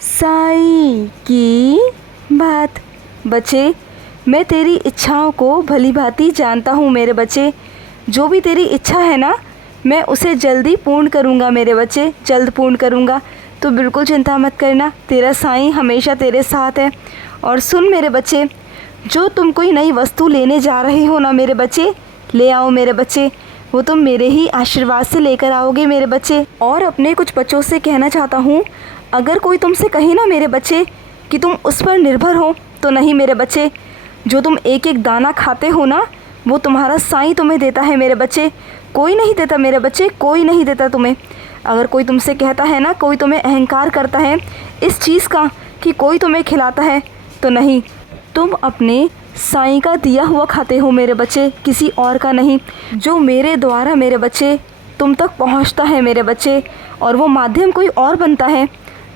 साईं की बात। बच्चे, मैं तेरी इच्छाओं को भली भांति जानता हूँ मेरे बच्चे। जो भी तेरी इच्छा है ना, मैं उसे जल्दी पूर्ण करूँगा मेरे बच्चे, जल्द पूर्ण करूँगा। तो बिल्कुल चिंता मत करना, तेरा साईं हमेशा तेरे साथ है। और सुन मेरे बच्चे, जो तुम कोई नई वस्तु लेने जा रहे हो ना मेरे बच्चे, ले आओ मेरे बच्चे। वो तुम मेरे ही आशीर्वाद से लेकर आओगे मेरे बच्चे। और अपने कुछ बच्चों से कहना चाहता हूँ, अगर कोई तुमसे कहे ना मेरे बच्चे कि तुम उस पर निर्भर हो, तो नहीं मेरे बच्चे। जो तुम एक एक दाना खाते हो ना, वो तुम्हारा साईं तुम्हें देता है मेरे बच्चे। कोई नहीं देता मेरे बच्चे, कोई नहीं देता तुम्हें। अगर कोई तुमसे कहता है ना, कोई तुम्हें अहंकार करता है इस चीज़ का कि कोई तुम्हें खिलाता है, तो नहीं, तुम अपने साईं का दिया हुआ खाते हो मेरे बच्चे, किसी और का नहीं। जो मेरे द्वारा मेरे बच्चे तुम तक पहुंचता है मेरे बच्चे, और वो माध्यम कोई और बनता है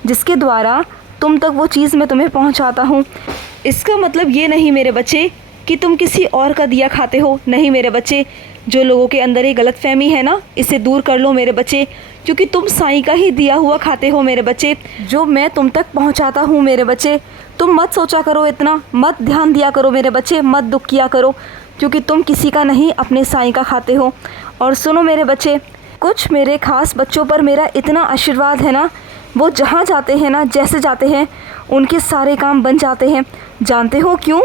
जिसके द्वारा तुम तक वो चीज़ मैं तुम्हें पहुंचाता हूँ। इसका मतलब ये नहीं मेरे बच्चे कि तुम किसी और का दिया खाते हो, नहीं मेरे बच्चे। जो लोगों के अंदर ये गलतफहमी है ना, इसे दूर कर लो मेरे बच्चे, क्योंकि तुम साईं का ही दिया हुआ खाते हो मेरे बच्चे, जो मैं तुम तक पहुंचाता हूँ मेरे बच्चे। तुम मत सोचा करो इतना, मत ध्यान दिया करो मेरे बच्चे, मत दुख किया करो, क्योंकि तुम किसी का नहीं, अपने साईं का खाते हो। और सुनो मेरे बच्चे, कुछ मेरे खास बच्चों पर मेरा इतना आशीर्वाद है ना, वो जहाँ जाते हैं ना, जैसे जाते हैं, उनके सारे काम बन जाते हैं। जानते हो क्यों?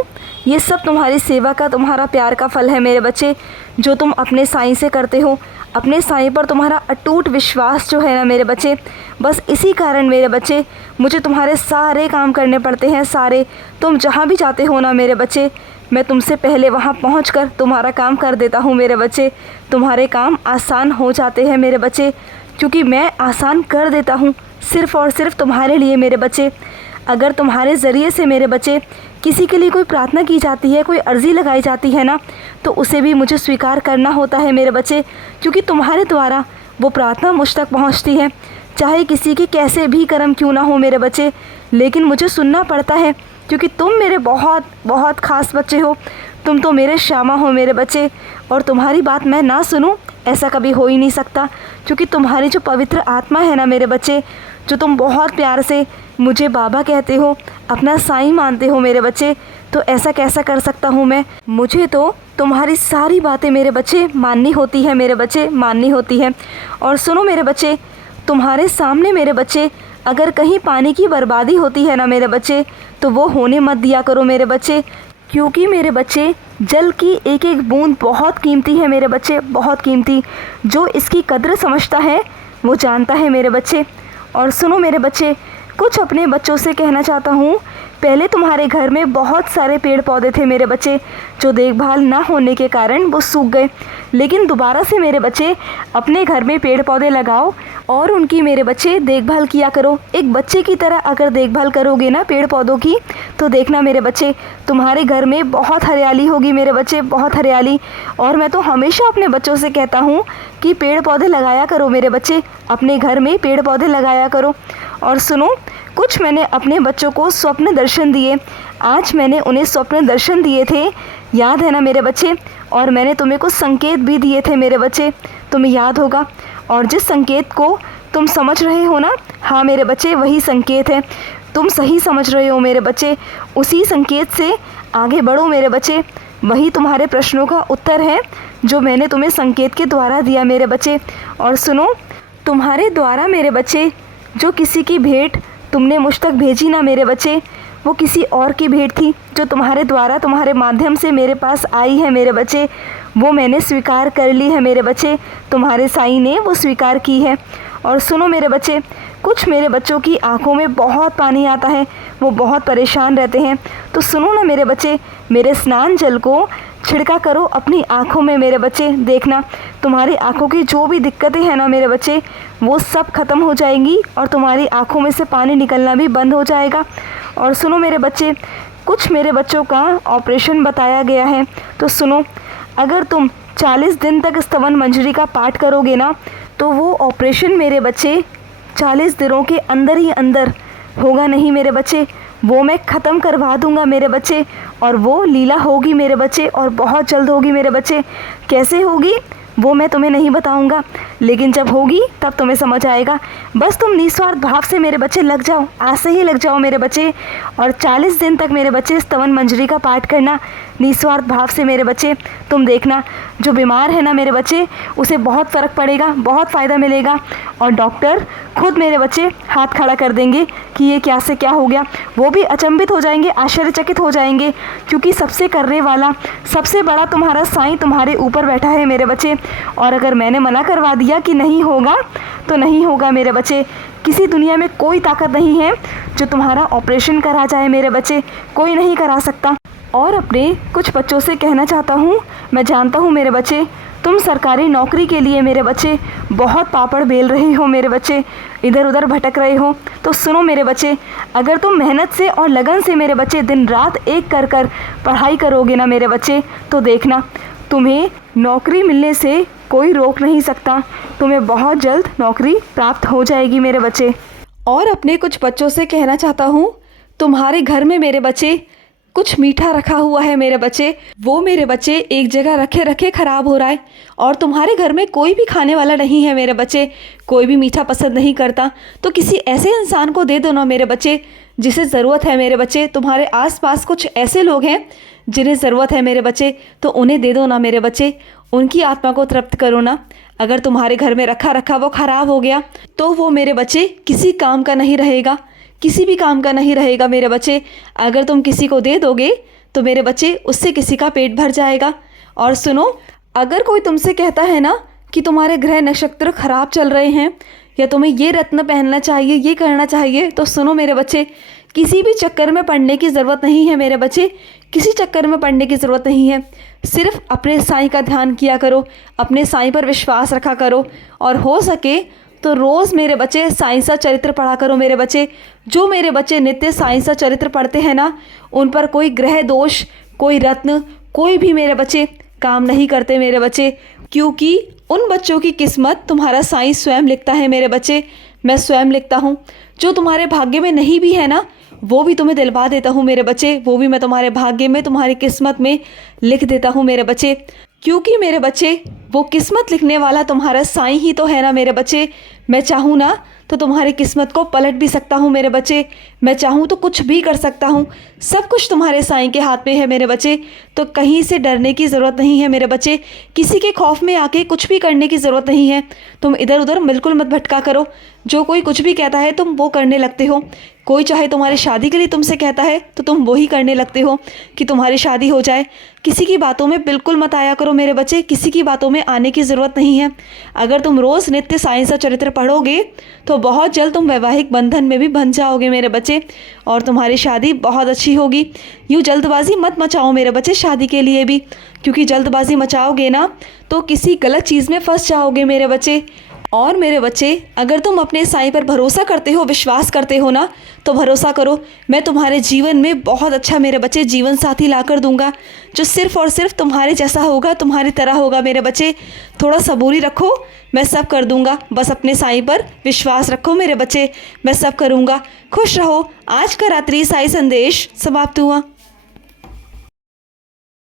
ये सब तुम्हारी सेवा का, तुम्हारा प्यार का फल है मेरे बच्चे, जो तुम अपने साईं से करते हो। अपने साईं पर तुम्हारा अटूट विश्वास जो है ना मेरे बच्चे, बस इसी कारण मेरे बच्चे मुझे तुम्हारे सारे काम करने पड़ते हैं, सारे। तुम जहाँ भी जाते हो ना मेरे बच्चे, मैं तुमसे पहले वहाँ पहुँचकर तुम्हारा काम कर देता हूँ मेरे बच्चे। तुम्हारे काम आसान हो जाते हैं मेरे बच्चे, क्योंकि मैं आसान कर देता हूँ सिर्फ़ और सिर्फ तुम्हारे लिए मेरे बच्चे। अगर तुम्हारे ज़रिए से मेरे बच्चे किसी के लिए कोई प्रार्थना की जाती है, कोई अर्ज़ी लगाई जाती है ना, तो उसे भी मुझे स्वीकार करना होता है मेरे बच्चे, क्योंकि तुम्हारे द्वारा वो प्रार्थना मुझ तक पहुंचती है। चाहे किसी के कैसे भी कर्म क्यों ना हो मेरे बच्चे, लेकिन मुझे सुनना पड़ता है, क्योंकि तुम मेरे बहुत बहुत ख़ास बच्चे हो। तुम तो मेरे श्यामा हो मेरे बच्चे, और तुम्हारी बात मैं ना सुनूं ऐसा कभी हो ही नहीं सकता, क्योंकि तुम्हारी जो पवित्र आत्मा है ना मेरे बच्चे, जो तुम बहुत प्यार से मुझे बाबा कहते हो, अपना साईं मानते हो मेरे बच्चे, तो ऐसा कैसा कर सकता हूँ मैं? मुझे तो तुम्हारी सारी बातें मेरे बच्चे माननी होती है मेरे बच्चे, माननी होती है। और सुनो मेरे बच्चे, तुम्हारे सामने मेरे बच्चे अगर कहीं पानी की बर्बादी होती है ना मेरे बच्चे, तो वो होने मत दिया करो मेरे बच्चे, क्योंकि मेरे बच्चे जल की एक एक बूंद बहुत कीमती है मेरे बच्चे, बहुत कीमती। जो इसकी कद्र समझता है वो जानता है मेरे बच्चे। और सुनो मेरे बच्चे, कुछ अपने बच्चों से कहना चाहता हूँ। पहले तुम्हारे घर में बहुत सारे पेड़ पौधे थे मेरे बच्चे, जो देखभाल ना होने के कारण वो सूख गए। लेकिन दोबारा से मेरे बच्चे अपने घर में पेड़ पौधे लगाओ और उनकी मेरे बच्चे देखभाल किया करो। एक बच्चे की तरह अगर देखभाल करोगे ना पेड़ पौधों की, तो देखना मेरे बच्चे तुम्हारे घर में बहुत हरियाली होगी मेरे बच्चे, बहुत हरियाली। और मैं तो हमेशा अपने बच्चों से कहता हूँ कि पेड़ पौधे लगाया करो मेरे बच्चे, अपने घर में पेड़ पौधे लगाया करो। और सुनो, कुछ मैंने अपने बच्चों को स्वप्न दर्शन दिए। आज मैंने उन्हें स्वप्न दर्शन दिए थे, याद है ना मेरे बच्चे? और मैंने तुम्हें कुछ संकेत भी दिए थे मेरे बच्चे, तुम्हें याद होगा। और जिस संकेत को तुम समझ रहे हो ना, हाँ मेरे बच्चे, वही संकेत है। तुम सही समझ रहे हो मेरे बच्चे, उसी संकेत से आगे बढ़ो मेरे बच्चे। वही तुम्हारे प्रश्नों का उत्तर है जो मैंने तुम्हें संकेत के द्वारा दिया मेरे बच्चे। और सुनो, तुम्हारे द्वारा मेरे बच्चे जो किसी की भेंट तुमने मुझ तक भेजी ना मेरे बच्चे, वो किसी और की भेंट थी, जो तुम्हारे द्वारा, तुम्हारे माध्यम से मेरे पास आई है मेरे बच्चे। वो मैंने स्वीकार कर ली है मेरे बच्चे, तुम्हारे साईं ने वो स्वीकार की है। और सुनो मेरे बच्चे, कुछ मेरे बच्चों की आंखों में बहुत पानी आता है, वो बहुत परेशान रहते हैं। तो सुनो ना मेरे बच्चे, मेरे स्नान जल को छिड़का करो अपनी आँखों में मेरे बच्चे। देखना तुम्हारी आँखों की जो भी दिक्कतें हैं ना मेरे बच्चे, वो सब ख़त्म हो जाएंगी और तुम्हारी आँखों में से पानी निकलना भी बंद हो जाएगा। और सुनो मेरे बच्चे, कुछ मेरे बच्चों का ऑपरेशन बताया गया है। तो सुनो, अगर तुम 40 दिन तक स्तवन मंजरी का पाठ करोगे ना, तो वो ऑपरेशन मेरे बच्चे 40 दिनों के अंदर ही अंदर होगा नहीं मेरे बच्चे, वो मैं ख़त्म करवा दूंगा मेरे बच्चे। और वो लीला होगी मेरे बच्चे, और बहुत जल्द होगी मेरे बच्चे। कैसे होगी वो मैं तुम्हें नहीं बताऊंगा, लेकिन जब होगी तब तुम्हें समझ आएगा। बस तुम निस्वार्थ भाव से मेरे बच्चे लग जाओ, आज से ही लग जाओ मेरे बच्चे। और 40 दिन तक मेरे बच्चे स्तवन मंजरी का पाठ करना निस्वार्थ भाव से मेरे बच्चे। तुम देखना जो बीमार है ना मेरे बच्चे, उसे बहुत फ़र्क पड़ेगा, बहुत फ़ायदा मिलेगा। और डॉक्टर खुद मेरे बच्चे हाथ खड़ा कर देंगे कि ये क्या से क्या हो गया। वो भी अचंभित हो जाएंगे, आश्चर्यचकित हो जाएंगे, क्योंकि सबसे करने वाला, सबसे बड़ा तुम्हारा साईं तुम्हारे ऊपर बैठा है मेरे बच्चे। और अगर मैंने मना करवा दिया कि नहीं होगा तो नहीं होगा मेरे बच्चे। किसी दुनिया में कोई ताकत नहीं है जो तुम्हारा ऑपरेशन करा जाए मेरे बच्चे, कोई नहीं करा सकता। और अपने कुछ बच्चों से कहना चाहता हूँ, मैं जानता हूँ मेरे बच्चे तुम सरकारी नौकरी के लिए मेरे बच्चे बहुत पापड़ बेल रहे हो मेरे बच्चे, इधर उधर भटक रहे हो। तो सुनो मेरे बच्चे, अगर तुम मेहनत से और लगन से मेरे बच्चे दिन रात एक कर कर पढ़ाई करोगे ना मेरे बच्चे, तो देखना तुम्हें नौकरी मिलने से कोई रोक नहीं सकता। तुम्हें बहुत जल्द नौकरी प्राप्त हो जाएगी मेरे बच्चे। और अपने कुछ बच्चों से कहना चाहता हूँ, तुम्हारे घर में मेरे बच्चे कुछ मीठा रखा हुआ है मेरे बच्चे, वो मेरे बच्चे एक जगह रखे रखे ख़राब हो रहा है। और तुम्हारे घर में कोई भी खाने वाला नहीं है मेरे बच्चे, कोई भी मीठा पसंद नहीं करता। तो किसी ऐसे इंसान को दे दो ना मेरे बच्चे जिसे ज़रूरत है मेरे बच्चे। तुम्हारे आसपास कुछ ऐसे लोग हैं जिन्हें ज़रूरत है मेरे बच्चे, तो उन्हें दे दो ना मेरे बच्चे, उनकी आत्मा को तृप्त करो ना। अगर तुम्हारे घर में रखा रखा वो ख़राब हो गया तो वो मेरे बच्चे किसी काम का नहीं रहेगा, किसी भी काम का नहीं रहेगा मेरे बच्चे। अगर तुम किसी को दे दोगे तो मेरे बच्चे उससे किसी का पेट भर जाएगा। और सुनो, अगर कोई तुमसे कहता है ना कि तुम्हारे ग्रह नक्षत्र खराब चल रहे हैं या तुम्हें ये रत्न पहनना चाहिए, ये करना चाहिए, तो सुनो मेरे बच्चे, किसी भी चक्कर में पड़ने की ज़रूरत नहीं है मेरे बच्चे, किसी चक्कर में पड़ने की ज़रूरत नहीं है। सिर्फ अपने साईं का ध्यान किया करो, अपने साईं पर विश्वास रखा करो। और हो सके तो रोज़ मेरे बच्चे साईं सा चरित्र पढ़ा करो मेरे बच्चे। जो मेरे बच्चे नित्य साईं सा चरित्र पढ़ते हैं ना, उन पर कोई ग्रह दोष, कोई रत्न, कोई भी मेरे बच्चे काम नहीं करते मेरे बच्चे, क्योंकि उन बच्चों की किस्मत तुम्हारा साईं स्वयं लिखता है मेरे बच्चे, मैं स्वयं लिखता हूँ। जो तुम्हारे भाग्य में नहीं भी है ना, वो भी तुम्हें दिलवा देता हूँ मेरे बच्चे, वो भी मैं तुम्हारे भाग्य में, तुम्हारी किस्मत में लिख देता हूँ मेरे बच्चे। क्योंकि मेरे बच्चे वो किस्मत लिखने वाला तुम्हारा साईं ही तो है ना मेरे बच्चे। मैं चाहूँ ना तो तुम्हारी किस्मत को पलट भी सकता हूँ मेरे बच्चे, मैं चाहूँ तो कुछ भी कर सकता हूँ। सब कुछ तुम्हारे साईं के हाथ में है मेरे बच्चे, तो कहीं से डरने की ज़रूरत नहीं है मेरे बच्चे, किसी के खौफ में आके कुछ भी करने की ज़रूरत नहीं है। तुम इधर उधर बिल्कुल मत भटका करो, जो कोई कुछ भी कहता है तुम वो करने लगते हो। कोई चाहे तुम्हारी शादी के लिए तुमसे कहता है तो तुम वही करने लगते हो कि तुम्हारी शादी हो जाए। किसी की बातों में बिल्कुल मत आया करो मेरे बच्चे, किसी की बातों में आने की ज़रूरत नहीं है। अगर तुम रोज़ नित्य साईं सा चरित्र पढ़ोगे तो बहुत जल्द तुम वैवाहिक बंधन में भी बंध जाओगे मेरे बच्चे, और तुम्हारी शादी बहुत अच्छी होगी। यूँ जल्दबाजी मत मचाओ मेरे बच्चे शादी के लिए भी, क्योंकि जल्दबाजी मचाओगे ना तो किसी गलत चीज़ में फंस जाओगे मेरे बच्चे। और मेरे बच्चे, अगर तुम अपने साईं पर भरोसा करते हो, विश्वास करते हो ना, तो भरोसा करो, मैं तुम्हारे जीवन में बहुत अच्छा मेरे बच्चे जीवन साथी ला कर दूंगा, जो सिर्फ़ और सिर्फ तुम्हारे जैसा होगा, तुम्हारी तरह होगा मेरे बच्चे। थोड़ा सबूरी रखो, मैं सब कर दूंगा, बस अपने साईं पर विश्वास रखो मेरे बच्चे, मैं सब करूंगा। खुश रहो। आज का रात्रि साईं संदेश समाप्त हुआ।